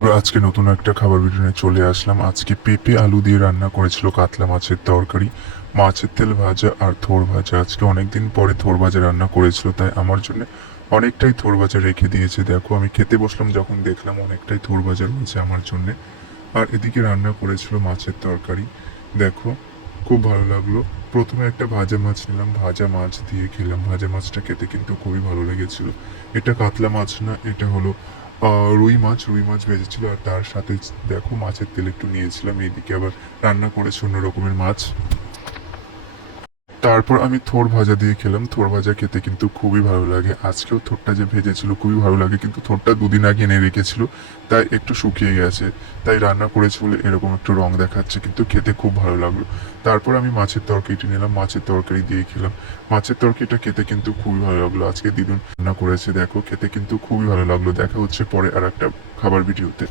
আজকে নতুন একটা খাবার ভিডিও নিয়ে চলে আসলাম। আজকে পেঁপে আলু দিয়ে রান্না করেছিল কাতলা মাছের তরকারি, মাছের তেল ভাজা আর থোড় ভাজা। আজকে অনেকদিন পরে থোড় ভাজা রান্না করেছিল, তাই আমার জন্য অনেকটাই থোড় ভাজা রেখে দিয়েছে। দেখো, আমি খেতে বসলাম যখন দেখলাম অনেকটাই থোড় ভাজা রয়েছে আমার জন্য। আর এদিকে রান্না করেছিল মাছের তরকারি। দেখো, খুব ভালো লাগলো। প্রথমে একটা ভাজা মাছ নিলাম, ভাজা মাছ দিয়ে খেলাম। ভাজা মাছটা খেতে কিন্তু খুবই ভালো লেগেছিল। এটা কাতলা মাছ না, এটা হলো রুই মাছ ভেজেছিল। আর তার সাথে দেখো মাছের তেল একটু নিয়েছিলাম। এইদিকে আবার রান্না করেছে অন্য রকমের মাছ। তারপর আমি থোড় ভাজা দিয়ে খেলাম। থোড় ভাজা খেতে কিন্তু খুবই ভালো লাগে। আজকেও থোড়টা যে ভেজেছিল খুবই ভালো লাগে, কিন্তু থোড়টা দুদিন আগে এনে রেখেছিল, তাই একটু শুকিয়ে গেছে। তাই রান্না করেছে বলে এরকম একটু রং দেখাচ্ছে, কিন্তু খেতে খুব ভালো লাগলো। তারপর আমি মাছের তরকারিটা নিলাম, মাছের তরকারি দিয়ে খেলাম। মাছের তরকারিটা খেতে কিন্তু খুবই ভালো লাগলো। আজকে দিদুন রান্না করেছে, দেখো খেতে কিন্তু খুবই ভালো লাগলো। দেখা হচ্ছে পরে আর একটা খাবার ভিডিওতে।